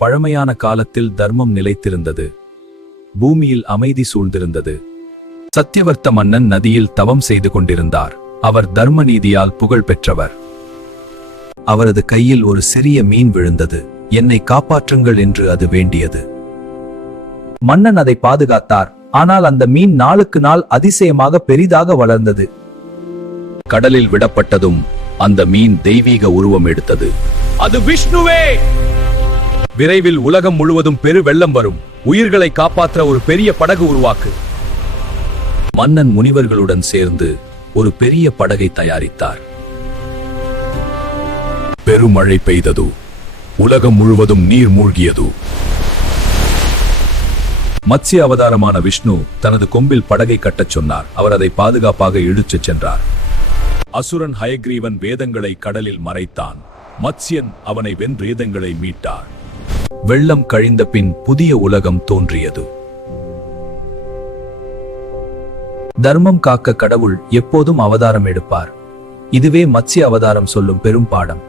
பழமையான காலத்தில் தர்மம் நிலைத்திருந்தது. பூமியில் அமைதி சூழ்ந்திருந்தது. சத்தியவர்த்த மன்னன் நதியில் தவம் செய்து கொண்டிருந்தார். அவர் தர்ம நீதியால் புகழ் பெற்றவர். அவரது கையில் ஒரு சிறிய மீன் விழுந்தது. என்னை காப்பாற்றுங்கள் என்று அது வேண்டியது. மன்னன் அதை பாதுகாத்தார். ஆனால் அந்த மீன் நாளுக்கு நாள் அதிசயமாக பெரிதாக வளர்ந்தது. கடலில் விடப்பட்டதும் அந்த மீன் தெய்வீக உருவம் எடுத்தது. அது விஷ்ணுவே! விரைவில் உலகம் முழுவதும் பெரு வெள்ளம் வரும். உயிர்களை காப்பாற்ற ஒரு பெரிய படகு உருவாக்கு. மன்னன் முனிவர்களுடன் சேர்ந்து ஒரு பெரிய படகை தயாரித்தார். பெருமழை பெய்தது. உலகம் முழுவதும் நீர் மூழ்கியது. மத்ஸ்ய அவதாரமான விஷ்ணு தனது கொம்பில் படகை கட்டச் சொன்னார். அவர் அதை பாதுகாப்பாக இழுத்துச் சென்றார். அசுரன் ஹயக்ரீவன் வேதங்களை கடலில் மறைத்தான். மத்ஸ்யன் அவனை வென்று வேதங்களை மீட்டார். வெள்ளம் கழிந்த பின் புதிய உலகம் தோன்றியது. தர்மம் காக்க கடவுள் எப்போதும் அவதாரம் எடுப்பார். இதுவே மத்ஸ்ய அவதாரம் சொல்லும் பெரும் பாடம்.